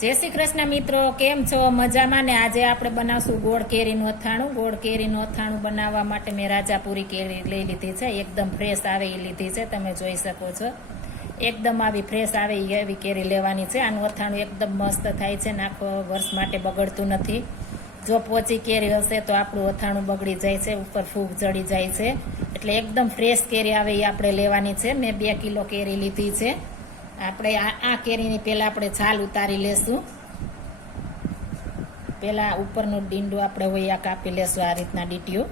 જય શ્રી કૃષ્ણ મિત્રો, કેમ છો? મજામાં ને? આજે આપણે બનાવશું ગોળ કેરીનું અથાણું. ગોળ કેરીનું અથાણું બનાવવા માટે મેં રાજાપુરી કેરી લઈ લીધી છે. એકદમ ફ્રેશ આવે એ લીધી છે. તમે જોઈ શકો છો. એકદમ આવી ફ્રેશ આવે એવી કેરી લેવાની છે. આનું અથાણું એકદમ મસ્ત થાય છે ને આખો વર્ષ માટે બગડતું નથી. જો પોચી કેરી હશે તો આપણું અથાણું બગડી જાય છે, ઉપર ફૂગ ચડી જાય છે. એટલે એકદમ ફ્રેશ કેરી આવે એ આપણે લેવાની છે. મેં બે કિલો કેરી લીધી છે. આપણે આ કેરીની પહેલાં આપણે છાલ ઉતારી લેશું. પહેલાં ઉપરનું ડીંડું આપણે હોય આ કાપી લેશું આ રીતના ડીટીઓ.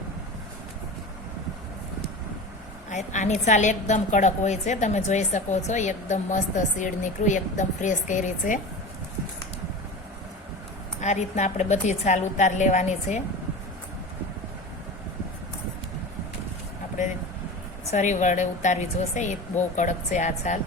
આની છાલ એકદમ કડક હોય છે, તમે જોઈ શકો છો, એકદમ મસ્ત સીડ નીકળ્યું, એકદમ ફ્રેશ કેરી છે. આ રીતના આપણે બધી છાલ ઉતાર લેવાની છે. આપણે છરી વડે ઉતારવી જોશે, એ બહુ કડક છે આ છાલ.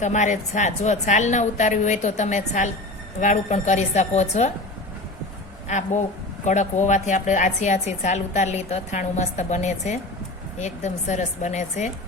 તમારે જો છાલ ન ઉતારવી હોય તો તમે છાલ વાળું પણ કરી શકો છો. આ બહુ કડક હોવાથી આપણે આછી આછી છાલ ઉતારી તો અથાણું મસ્ત બને છે. એકદમ સરસ બને છે.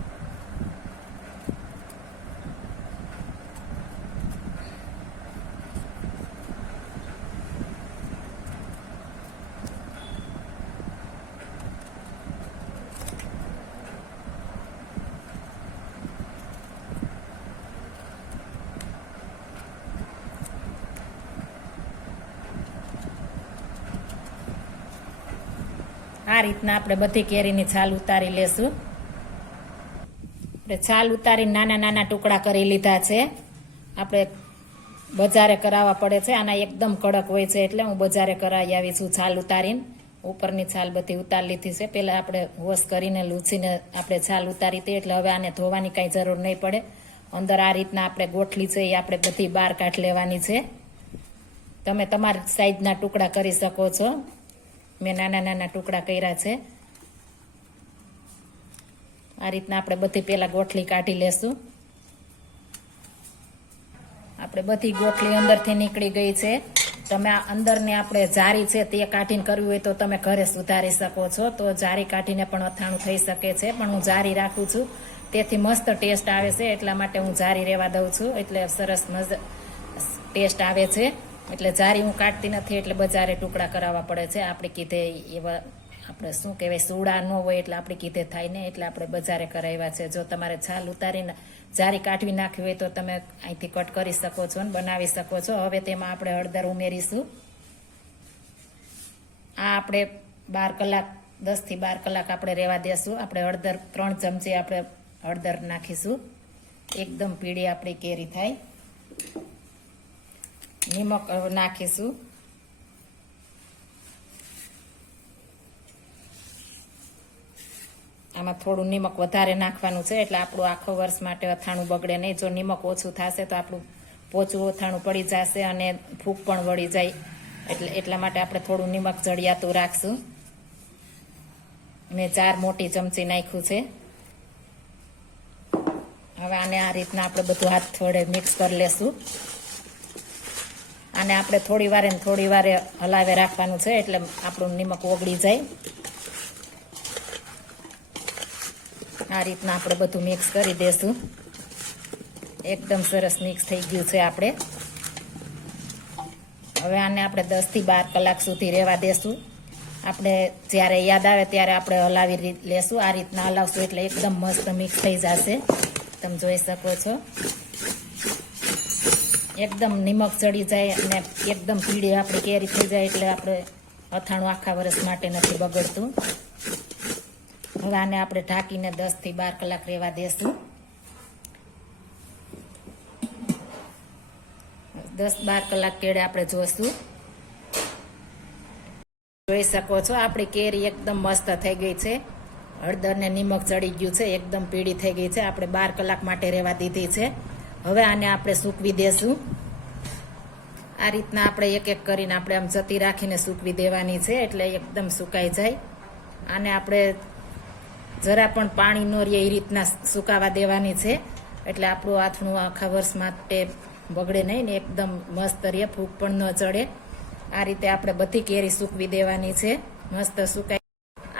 આ રીતના આપણે બધી કેરીની છાલ ઉતારી લેશું. આપણે છાલ ઉતારી નાના નાના ટુકડા કરી લીધા છે. આપણે બજારે કરાવવા પડે છે. આના એકદમ કડક હોય છે એટલે હું બજારે કરાવી આવી છું છાલ ઉતારીને. ઉપરની છાલ બધી ઉતારી લીધી છે. પહેલાં આપણે વોશ કરીને લૂછીને આપણે છાલ ઉતારી હતી એટલે હવે આને ધોવાની કાંઈ જરૂર નહીં પડે. અંદર આ રીતના આપણે ગોઠલી છે એ આપણે બધી બહાર કાઢ લેવાની છે. તમે તમારી સાઈઝના ટુકડા કરી શકો છો. મેં નાના નાના ટુકડા કર્યા છે. આ રીતના આપણે બધી પહેલાં ગોઠલી કાઢી લેશું. આપણે બધી ગોઠલી અંદરથી નીકળી ગઈ છે. તમે આ અંદરની આપણે જારી છે તે કાઢીને કરવી હોય તો તમે ઘરે સુધારી શકો છો. તો જારી કાઢીને પણ અથાણું થઈ શકે છે, પણ હું જારી રાખું છું. તેથી મસ્ત ટેસ્ટ આવે છે, એટલા માટે હું જારી રહેવા દઉં છું. એટલે સરસ મજા ટેસ્ટ આવે છે. એટલે જારી હું કાઢતી નથી, એટલે બજારે ટુકડા કરાવવા પડે છે. આપણે કીધે એવા, આપણે શું કહેવાય, સુડા ન હોય એટલે આપણે કીધે થાય ને, એટલે આપણે બજારે કરાવ્યા છે. જો તમારે છાલ ઉતારીને જારી કાઢવી નાખવી હોય તો તમે અહીંથી કટ કરી શકો છો ને, બનાવી શકો છો. હવે તેમાં આપણે હળદર ઉમેરીશું. આ આપણે બાર કલાક દસથી બાર કલાક આપણે રહેવા દેશું. આપણે હળદર ત્રણ ચમચી આપણે હળદર નાખીશું. એકદમ પીળી આપણી કેરી થાય. નિમક નાખીશું આમાં થોડું નિમક વધારે નાખવાનું છે, એટલે આપણું આખો વર્ષ માટે અથાણું બગડે નહીં. જો નિમક ઓછું થશે તો આપણું પોચું અથાણું પડી જશે અને ફૂગ પણ વળી જાય. એટલે એટલા માટે આપણે થોડું નિમક જડિયાતું રાખશું. મેં ચાર મોટી ચમચી નાખ્યું છે. હવે આને આ રીતના આપણે બધું હાથ થોડે મિક્સ કરી લેશું. આને આપણે થોડી વારે થોડી વારે હલાવે રાખવાનું છે એટલે આપણું નિમક ઓગળી જાય. આ રીતના આપણે બધું મિક્સ કરી દેશું. એકદમ સરસ મિક્સ થઈ ગયું છે આપણે. હવે આને આપણે દસથી બાર કલાક સુધી રહેવા દેશું. આપણે જ્યારે યાદ આવે ત્યારે આપણે હલાવી લેશું. આ રીતના હલાવશું એટલે એકદમ મસ્ત મિક્સ થઈ જશે. તમે જોઈ શકો છો. એકદમ નિમક ચડી જાય અને એકદમ પીળી આપણી કેરી થઈ જાય એટલે આપણે અથાણું આખા વર્ષ માટે નથી બગડતું. હવે આને આપણે ઢાંકીને દસથી બાર કલાક રહેવા દેશું. દસ બાર કલાક કેળે આપણે જોશું. જોઈ શકો છો, આપણી કેરી એકદમ મસ્ત થઈ ગઈ છે. હળદર ને નિમક ચડી ગયું છે, એકદમ પીળી થઈ ગઈ છે. આપણે બાર કલાક માટે રહેવા દીધી છે. હવે આને આપણે સૂકવી દેશું. આ રીતના આપણે એક એક કરીને આપણે આમ જતી રાખીને સૂકવી દેવાની છે, એટલે એકદમ સુકાઈ જાય. આને આપણે જરા પણ પાણી ન રહે એ રીતના સુકાવા દેવાની છે, એટલે આપણું આથણું આખા વર્ષ માટે બગડે નહીં ને એકદમ મસ્ત રહે ફૂગ પણ ન ચડે. આ રીતે આપણે બધી કેરી સૂકવી દેવાની છે, મસ્ત સુકાઈ.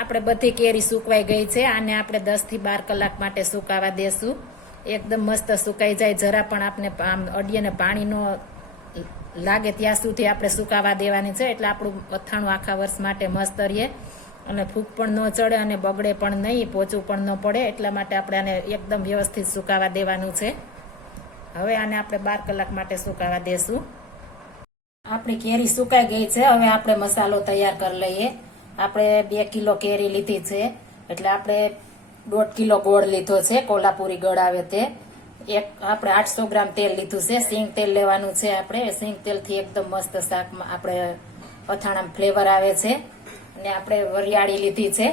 આપણે બધી કેરી સુકવાઈ ગઈ છે, આને આપણે દસથી બાર કલાક માટે સુકાવા દેશું. એકદમ મસ્ત સુકાઈ જાય. જરા પણ આપણે આમ અડીએને પાણીનો લાગે ત્યાં સુધી આપણે સુકાવા દેવાની છે. એટલે આપણું અથાણું આખા વર્ષ માટે મસ્ત રહીએ અને ફૂગ પણ ન ચડે અને બગડે પણ નહીં, પોચું પણ ન પડે. એટલા માટે આપણે આને એકદમ વ્યવસ્થિત સુકાવા દેવાનું છે. હવે આને આપણે બાર કલાક માટે સુકાવા દેશું. આપણી કેરી સુકાઈ ગઈ છે. હવે આપણે મસાલો તૈયાર કરી લઈએ. આપણે બે કિલો કેરી લીધી છે. એટલે આપણે દોઢ કિલો ગોળ લીધો છે, કોલ્હાપુરી ગળ આવે તે. એક આપણે આઠસો ગ્રામ તેલ લીધું છે, સિંગ તેલ લેવાનું છે આપણે. સિંગ તેલથી એકદમ મસ્ત શાકમાં આપણે અથાણામાં ફ્લેવર આવે છે. અને આપણે વરિયાળી લીધી છે.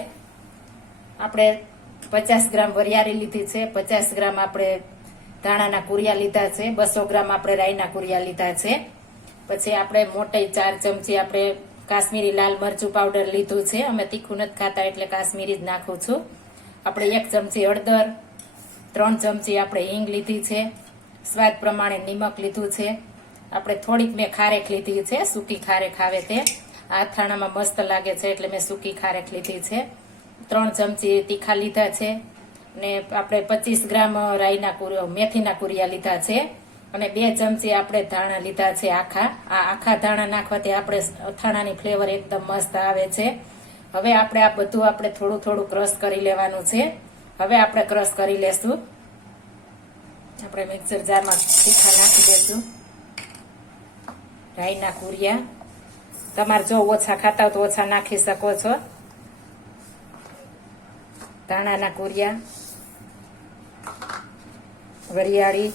આપણે પચાસ ગ્રામ વરિયાળી લીધી છે, પચાસ ગ્રામ આપણે ધાણાના કુરિયા લીધા છે, બસો ગ્રામ આપણે રાઈના કુરિયા લીધા છે. પછી આપણે મોટી ચાર ચમચી આપણે કાશ્મીરી લાલ મરચું પાવડર લીધું છે. અમે તીખું નથી ખાતા એટલે કાશ્મીરી જ નાખું છું. આપણે એક ચમચી હળદર, ત્રણ ચમચી આપણે હિંગ લીધી છે. સ્વાદ પ્રમાણે નિમક લીધું છે. આપણે થોડીક મેં ખારેક લીધી છે. સૂકી ખારેક આવે તે. આ અથાણામાં મસ્ત લાગે છે એટલે મેં સૂકી ખારેક લીધી છે. ત્રણ ચમચી તીખા લીધા છે ને આપણે પચીસ ગ્રામ રાઈના કુરિયા, મેથીના કુરિયા લીધા છે અને બે ચમચી આપણે ધાણા લીધા છે આખા. આ આખા ધાણા નાખવાથી આપણે અથાણાની ફ્લેવર એકદમ મસ્ત આવે છે. હવે આપણે આ બધું આપણે થોડું થોડું ક્રશ કરી લેવાનું છે. હવે આપણે ક્રશ કરી લેશું. આપણે મિક્સર જારમાં તીખા નાખી દેશું. રાઈના કુરિયા. તમારે જો ઓછા ખાતા તો ઓછા નાખી શકો છો. ધાણાના કુરિયા. વરિયાળી.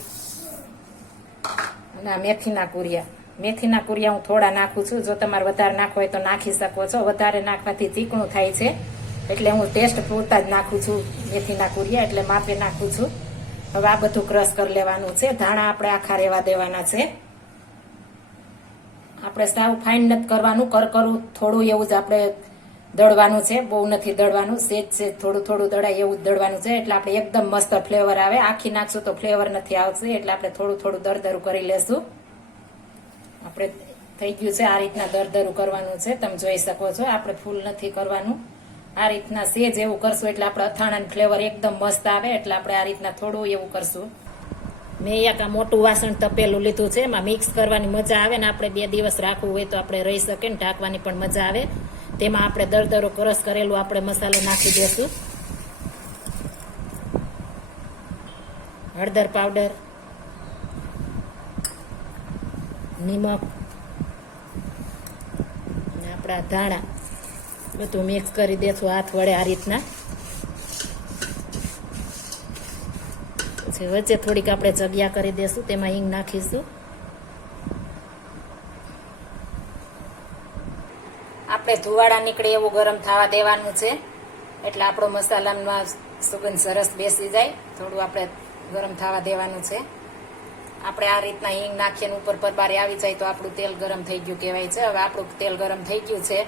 અને મેથીના કુરિયા. મેથીના કુરિયા હું થોડા નાખું છું. જો તમારે વધારે નાખવો હોય તો નાખી શકો છો. વધારે નાખવાથી ચીકણું થાય છે. એટલે હું ટેસ્ટ પૂરતા જ નાખું છું મેથીના કુરિયા, એટલે માપે નાખું છું. હવે આ બધું ક્રશ કરી લેવાનું છે. ધાણા આપણે આખા રેવા દેવાના છે. આપણે સાવ ફાઇન નથી કરવાનું. કરકરું થોડું એવું જ આપણે દળવાનું છે. બહુ નથી દળવાનું. સેજ સેજ થોડું થોડું દળાય એવું જ દળવાનું છે. એટલે આપણે એકદમ મસ્ત ફ્લેવર આવે. આખી નાખશું તો ફ્લેવર નથી આવશે. એટલે આપણે થોડું થોડું દરદરું કરી લેશું. આપણે થઈ ગયું છે, આ રીતના દરદરું કરવાનું છે, તમે જોઈ શકો છો, આપણે ફૂલ નથી કરવાનું. આ રીતના સેજ એવું કરશું એટલે આપણે અથાણાનું ફ્લેવર એકદમ મસ્ત આવે, એટલે આપણે આ રીતના થોડું એવું કરશું. મેં એક આ મોટું વાસણ તપેલું લીધું છે, એમાં મિક્સ કરવાની મજા આવે ને આપણે બે દિવસ રાખવું હોય તો આપણે રહી શકીએ ને, ઢાંકવાની પણ મજા આવે. તેમાં આપણે દરદરો કરસ કરેલું આપણે મસાલો નાખી દઈશું હળદર પાવડર. નિમક અને આપણા ધાણા. બધું મિક્સ કરી દેશું હાથ વડે આ રીતના. પછી વચ્ચે થોડીક આપણે જગ્યા કરી દેશું, તેમાં હિંગ નાખીશું. આપણે ધુવાડા નીકળે એવું ગરમ થવા દેવાનું છે. એટલે આપણો મસાલામાં સુગંધ સરસ બેસી જાય. થોડું આપણે ગરમ થવા દેવાનું છે. આપણે આ રીતના હિંગ નાખીને ઉપર પર બારે આવી જાય તો આપણું તેલ ગરમ થઈ ગયું કહેવાય છે. હવે આપણું તેલ ગરમ થઈ ગયું છે.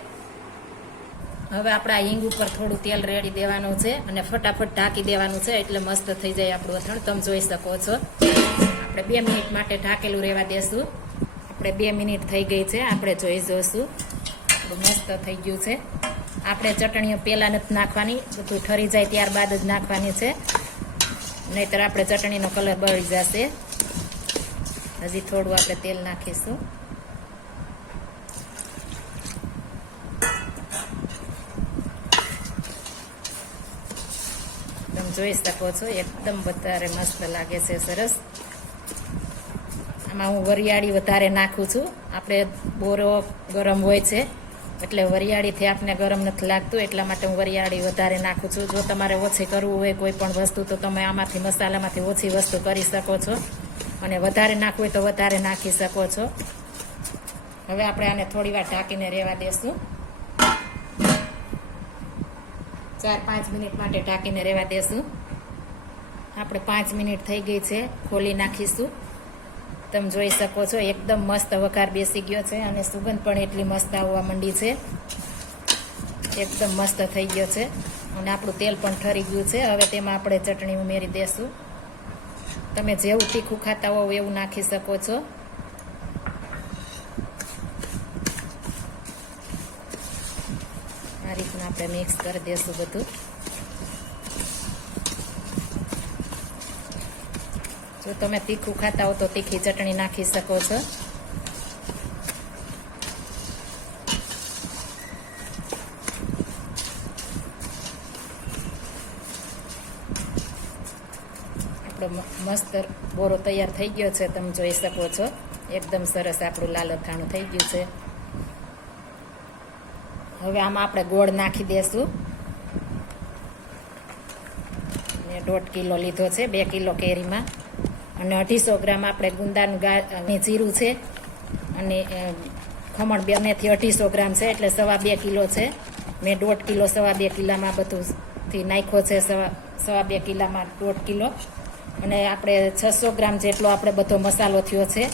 હવે આપણે હિંગ ઉપર થોડું તેલ રેડી દેવાનું છે અને ફટાફટ ઢાંકી દેવાનું છે એટલે મસ્ત થઈ જાય આપણું અથાણું. તમે જોઈ શકો છો. આપણે બે મિનિટ માટે ઢાંકેલું રહેવા દેશું. આપણે બે મિનિટ થઈ ગઈ છે. આપણે જોઈ જોઈશું મસ્ત થઈ ગયું છે. આપણે ચટણીઓ પહેલાં નથી નાખવાની. બધું ઠરી જાય ત્યારબાદ જ નાખવાની છે. નહીતર આપણે ચટણીનો કલર બળી જશે. હજી થોડું આપણે તેલ નાખીશું. તમે જોઈ શકો છો, એકદમ વધારે મસ્ત લાગે છે, સરસ. આમાં હું વરિયાળી વધારે નાખું છું. આપણે બોરો ગરમ હોય છે, એટલે વરિયાળીથી આપને ગરમ નથી લાગતું, એટલા માટે હું વરિયાળી વધારે નાખું છું. જો તમારે ઓછી કરવું હોય કોઈ પણ વસ્તુ, તો તમે આમાંથી મસાલામાંથી ઓછી વસ્તુ કરી શકો છો. અને વધારે નાખવું હોય તો વધારે નાખી શકો છો. હવે આપણે આને થોડી વાર ઢાંકીને રહેવા દેશું. ચાર, પાંચ મિનિટ માટે ઢાંકીને રહેવા દેશું. આપણે પાંચ મિનિટ થઈ ગઈ છે, ખોલી નાખીશું. તમે જોઈ શકો છો, એકદમ મસ્ત વઘાર બેસી ગયો છે અને સુગંધ પણ એટલી મસ્ત આવવા માંડી છે. એકદમ મસ્ત થઈ ગયો છે. અને આપણું તેલ પણ ઠરી ગયું છે. હવે તેમાં આપણે ચટણી ઉમેરી દેશું. તમે જેવું તીખું ખાતા હોવ એવું નાખી શકો છો. આ રીતના આપણે મિક્સ કરી દઈશું બધું. જો તમે તીખું ખાતા હો તો તીખી ચટણી નાખી શકો છો. મ- મસ્ત બોરો તૈયાર થઈ ગયો છે, તમે જોઈ શકો છો. એકદમ સરસ આપણું લાલ થઈ ગયું છે. હવે આમાં આપણે ગોળ નાખી દેશું. મેં દોઢ કિલો લીધો છે, બે કિલો કેરીમાં. અને અઢીસો ગ્રામ આપણે ગુંદાનું ગા જીરું છે. અને ખમણ બંનેથી અઢીસો ગ્રામ છે, એટલે સવા બે કિલો છે. મેં દોઢ કિલો સવા બે કિલામાં બધું થી નાખ્યો છે, સવા સવા બે કિલામાં દોઢ કિલો. અને આપણે છસો ગ્રામ જેટલો આપણે બધો મસાલો થયો છે.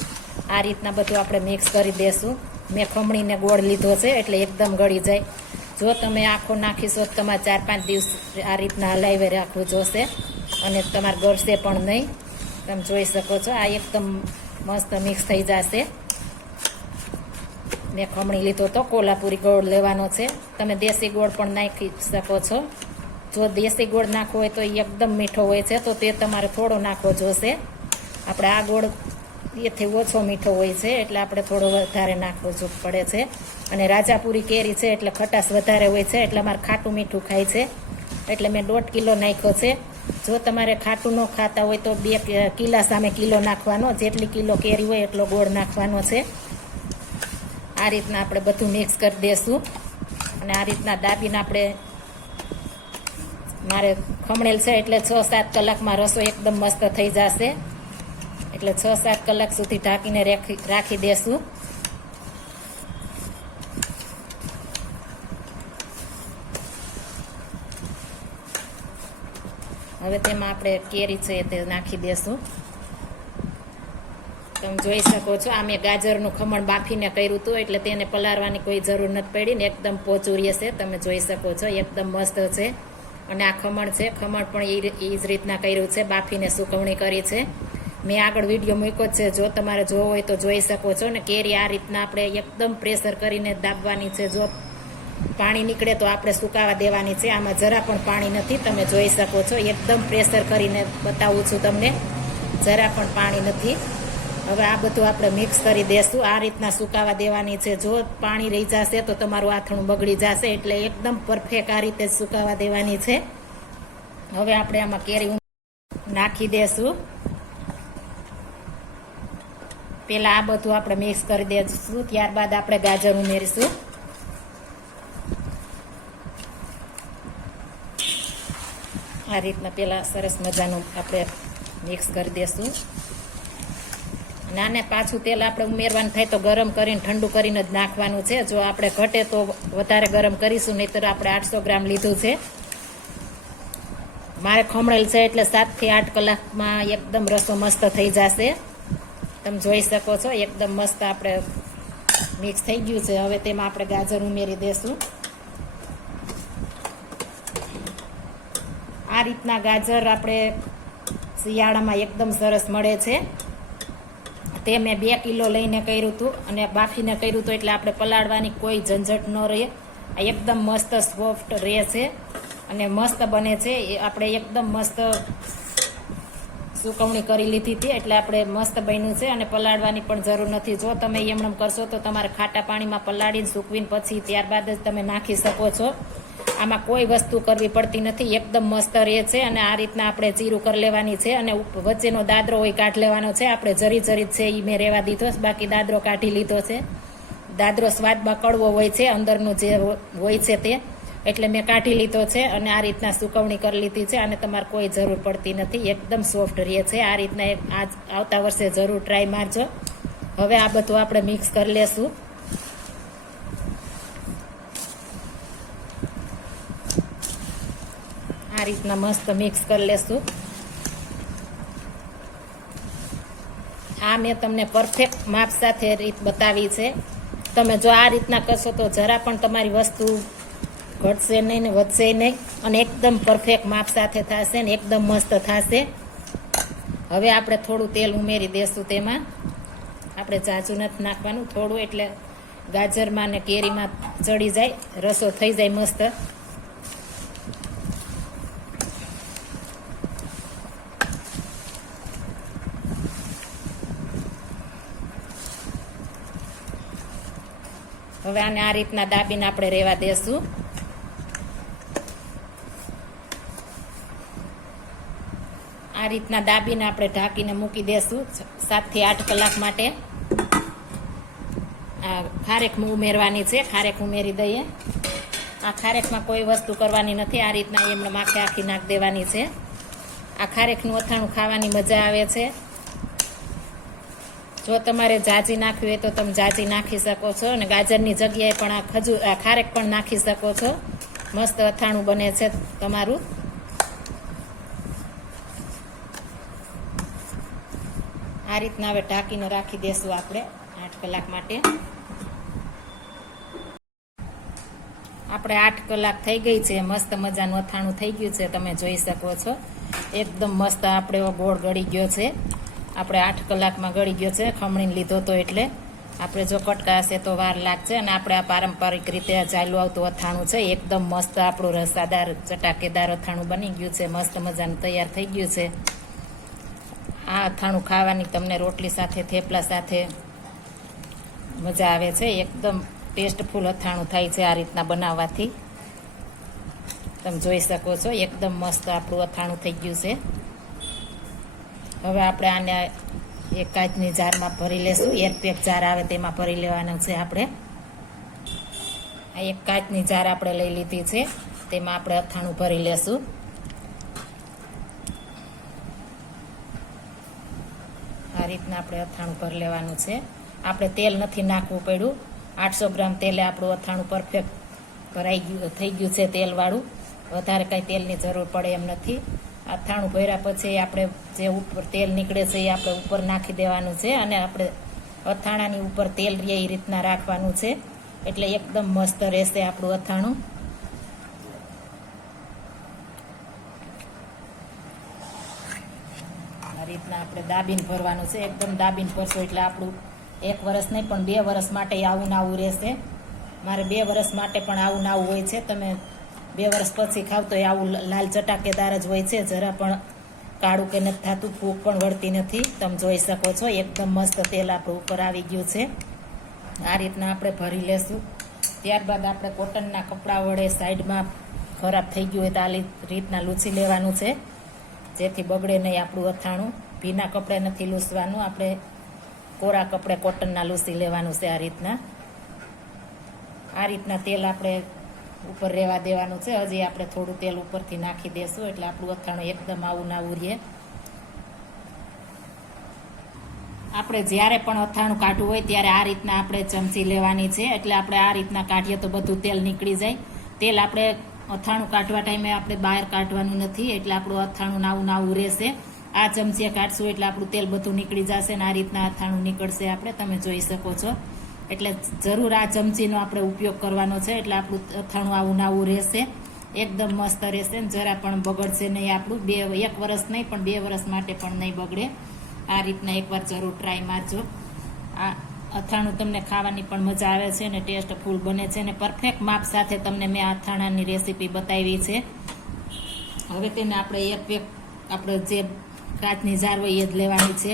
આ રીતના બધું આપણે મિક્સ કરી દેશું. મેં ખમણીને ગોળ લીધો છે એટલે એકદમ ગળી જાય. જો તમે આખો નાખીશો તો તમારે ચાર પાંચ દિવસ આ રીતના હલાવી રાખવું જોશે. અને તમારે ગળશે પણ નહીં. તમે જોઈ શકો છો, આ એકદમ મસ્ત મિક્સ થઈ જશે. મેં ખમણી લીધો તો કોલ્હાપુરી ગોળ લેવાનો છે. તમે દેશી ગોળ પણ નાખી શકો છો. જો દેશી ગોળ નાખવો હોય તો એકદમ મીઠો હોય છે, તો તે તમારે થોડો નાખવો જોશે. આપણે આ ગોળ એથી ઓછો મીઠો હોય છે, એટલે આપણે થોડો વધારે નાખવો જો પડે છે. અને રાજાપુરી કેરી છે, એટલે ખટાશ વધારે હોય છે, એટલે અમારે ખાટું મીઠું ખાય છે. એટલે મેં દોઢ કિલો નાખ્યો છે. જો તમારે ખાટું ન ખાતા હોય તો બે કિલા સામે કિલો નાખવાનો, જેટલી કિલો કેરી હોય એટલો ગોળ નાખવાનો છે. આ રીતના આપણે બધું મિક્સ કરી દઈશું અને આ રીતના દાબીને આપણે મારે ખમણેલ છે એટલે છ સાત કલાકમાં રસો એકદમ મસ્ત થઈ જશે. એટલે છ સાત કલાક સુધી ઢાંકીને રાખી દેશું. હવે તેમાં આપણે કેરી છે તે નાખી દેશું. તમે જોઈ શકો છો, આ મેં ગાજરનું ખમણ બાફીને કર્યું હતું, એટલે તેને પલાળવાની કોઈ જરૂર નથી પડી ને એકદમ પોચું રહેશે. તમે જોઈ શકો છો, એકદમ મસ્ત છે. અને આ ખમણ છે. ખમણ પણ એ જ રીતના કર્યું છે. બાફીને સુકવણી કરી છે. મેં આગળ વીડિયો મૂક્યો છે. જો તમારે જોવો હોય તો જોઈ શકો છો. ને કેરી આ રીતના આપણે એકદમ પ્રેશર કરીને દાબવાની છે. જો પાણી નીકળે તો આપણે સુકાવા દેવાની છે. આમાં જરા પણ પાણી નથી. તમે જોઈ શકો છો. એકદમ પ્રેશર કરીને બતાવું છું તમને. જરા પણ પાણી નથી. હવે આ બધું આપણે મિક્સ કરી દેશું. આ રીતના સુકાવા દેવાની છે. જો પાણી રહી જશે તો તમારું આથણું બગડી જશે એટલે એકદમ પરફેક્ટ આ રીતે સુકાવા દેવાની છે. હવે આપણે આમાં કેરી નાખી દેશું. પેલા આ બધું આપણે મિક્સ કરી દઈશું ત્યારબાદ આપણે ગાજર ઉમેરીશું. આ રીતના પેલા સરસ મજાનું આપણે મિક્સ કરી દેશું. અને આને પાછું તેલ આપણે ઉમેરવાનું થાય તો ગરમ કરીને, ઠંડુ કરીને જ નાખવાનું છે. જો આપણે ઘટે તો વધારે ગરમ કરીશું, નહીતર આપણે આઠસો ગ્રામ લીધું છે. મારે ખમણેલ છે એટલે સાતથી આઠ કલાકમાં એકદમ રસો મસ્ત થઈ જશે. તમે જોઈ શકો છો, એકદમ મસ્ત આપણે મિક્સ થઈ ગયું છે. હવે તેમાં આપણે ગાજર ઉમેરી દઈશું આ રીતના ગાજર આપણે શિયાળામાં એકદમ સરસ મળે છે. તે મેં બે કિલો લઈને કર્યું હતું અને બાફીને કર્યું હતું એટલે આપણે પલાળવાની કોઈ ઝંઝટ ન રહે. આ એકદમ મસ્ત સોફ્ટ રહે છે અને મસ્ત બને છે. એ આપણે એકદમ મસ્ત સુકવણી કરી લીધી હતી એટલે આપણે મસ્ત બન્યું છે અને પલાળવાની પણ જરૂર નથી. જો તમે એમણમ કરશો તો તમારે ખાટા પાણીમાં પલાળીને સૂકવીને પછી ત્યારબાદ જ તમે નાખી શકો છો. આમાં કોઈ વસ્તુ કરવી પડતી નથી, એકદમ મસ્ત રહે છે અને આ રીતના આપણે જીરું કરી લેવાની છે અને વચ્ચેનો દાદરો હોય કાઢ લેવાનો છે. આપણે જરી જરી છે એ મેં રહેવા દીધો બાકી દાદરો કાઢી લીધો છે. દાદરો સ્વાદમાં કડવો હોય છે, અંદરનું જે હોય છે તે, એટલે મેં કાઢી લીધો છે અને આ રીતના સુકવણી કરી લીધી છે અને તમારે કોઈ જરૂર પડતી નથી, એકદમ સોફ્ટ રહે છે. આ રીતના આજ આવતા વર્ષે જરૂર ટ્રાય મારજો. હવે આ બધું આપણે મિક્સ કરી લેશું. આ રીતના મસ્ત મિક્સ કરી લેશું. આ મેં તમને પરફેક્ટ માપ સાથે રીત બતાવી છે. તમે જો આ રીતના કરશો તો જરા પણ તમારી વસ્તુ ઘટશે નહીં ને વધશે નહીં અને એકદમ પરફેક્ટ માપ સાથે થશે ને એકદમ મસ્ત થશે. હવે આપણે થોડું તેલ ઉમેરી દેશું તેમાં. આપણે જાજુ નથી નાખવાનું. થોડું એટલે ગાજરમાં ને કેરીમાં ચડી જાય, રસો થઈ જાય મસ્ત. હવે આ રીતના દાબીને આપણે રહેવા દેશું. આ રીતના દાબીને આપણે ઢાંકીને મૂકી દેશું સાતથી આઠ કલાક માટે. આ ખારેક ઉમેરવાની છે, ખારેક ઉમેરી દઈએ. આ ખારેકમાં કોઈ વસ્તુ કરવાની નથી, આ રીતના એમને માખે આખી નાખ દેવાની છે. આ ખારેકનું અથાણું ખાવાની મજા આવે છે. જો તમારે જાજી નાખવી હોય તો તમે જાજી નાખી શકો છો અને ગાજરની જગ્યાએ પણ આ ખજૂર, આ ખારેક પણ નાખી શકો છો. મસ્ત અથાણું બને છે તમારું. આ રીતના હવે ઢાંકીને રાખી દેશું આપણે આઠ કલાક માટે. આપણે આઠ કલાક થઈ ગઈ છે, મસ્ત મજાનું અથાણું થઈ ગયું છે, તમે જોઈ શકો છો. એકદમ મસ્ત આપણે ગોળ ગળી ગયો છે. આપણે આઠ કલાકમાં ગળી ગયો છે, ખમણીને લીધો તો એટલે. આપણે જો કટકા હશે તો વાર લાગશે અને આપણે આ પારંપરિક રીતે ચાલુ આવતું અથાણું છે, એકદમ મસ્ત આપણું રસાદાર ચટાકેદાર અથાણું બની ગયું છે, મસ્ત મજાનું તૈયાર થઈ ગયું છે. આ અથાણું ખાવાની તમને રોટલી સાથે, થેપલા સાથે મજા આવે છે. એકદમ ટેસ્ટફુલ અથાણું થાય છે આ રીતના બનાવવાથી. તમે જોઈ શકો છો, એકદમ મસ્ત આપણું અથાણું થઈ ગયું છે. હવે આપણે આને એક કાચની જારમાં ભરી લેશું. એક જાર આવે તેમાં ભરી લેવાનું છે આપણે. આ એક કાચની જાર આપણે લઈ લીધી છે. તેમાં આપણે અથાણું ભરી લેશું. આ રીતના આપણે અથાણું ભરી લેવાનું છે. આપણે તેલ નથી નાખવું પડ્યું. આઠસો ગ્રામ તેલે આપણું અથાણું પરફેક્ટ ભરાઈ ગયું, થઈ ગયું છે તેલવાળું. વધારે કાંઈ તેલની જરૂર પડે એમ નથી. અથાણું ભર્યા પછી આપણે જે ઉપર તેલ નીકળે છે એ આપણે ઉપર નાખી દેવાનું છે અને આપણે અથાણાની ઉપર તેલ રહે એ રીતના રાખવાનું છે. એટલે એકદમ મસ્ત રહેશે આપણું અથાણું. આ રીતના આપણે દાબીને ભરવાનું છે. એકદમ દાબીને ભરશો એટલે આપણું એક વર્ષ નહીં, પણ બે વર્ષ માટે આવું ને આવું રહેશે. મારે બે વર્ષ માટે પણ આવું ને આવું હોય છે. તમે બે વર્ષ પછી ખાવ તો એ આવું લાલ ચટાકેદાર જ હોય છે, જરા પણ કાળું કે નથી થતું, ફૂગ પણ વળતી નથી. તમે જોઈ શકો છો, એકદમ મસ્ત તેલ આપણું ઉપર આવી ગયું છે. આ રીતના આપણે ભરી લેશું. ત્યારબાદ આપણે કોટનના કપડાં વડે સાઈડમાં ખરાબ થઈ ગયું હોય તો આ રીતના લૂછી લેવાનું છે. જેથી બગડે નહીં આપણું અથાણું. ભીના કપડે નથી લૂસવાનું આપણે કોરા કપડે કોટનના લૂસી લેવાનું છે આ રીતના. આ રીતના તેલ આપણે ઉપર રહેવા દેવાનું છે. હજી આપણે થોડું તેલ ઉપરથી નાખી દેશું, એટલે આપણું અથાણું એકદમ આવું ના ઉરીએ આપણે જ્યારે પણ અથાણું કાઢવું હોય ત્યારે આ રીતના આપણે ચમચી લેવાની છે. એટલે આપણે આ રીતના કાઢીએ તો બધું તેલ નીકળી જાય. તેલ આપણે અથાણું કાઢવા ટાઈમે આપણે બહાર કાઢવાનું નથી, એટલે આપણું અથાણું નાવું નાવું રહેશે. આ ચમચીએ કાઢશું એટલે આપણું તેલ બધું નીકળી જશે ને આ રીતના અથાણું નીકળશે. આપણે તમે જોઈ શકો છો. એટલે જરૂર આ ચમચીનો આપણે ઉપયોગ કરવાનો છે, એટલે આપણું અથાણું આવું નાવું રહેશે. એકદમ મસ્ત રહેશે જરા પણ બગડશે નહીં આપણું. બે, એક વર્ષ નહીં, પણ બે વરસ માટે પણ નહીં બગડે. આ રીતના એકવાર જરૂર ટ્રાય મારજો. આ અથાણું તમને ખાવાની પણ મજા આવે છે અને ટેસ્ટ ફૂલ બને છે અને પરફેક્ટ માપ સાથે તમને મેં અથાણાની રેસીપી બતાવી છે. હવે તેને આપણે એક પેક આપણે જે કાચની જાર હોય એ જ લેવાની છે.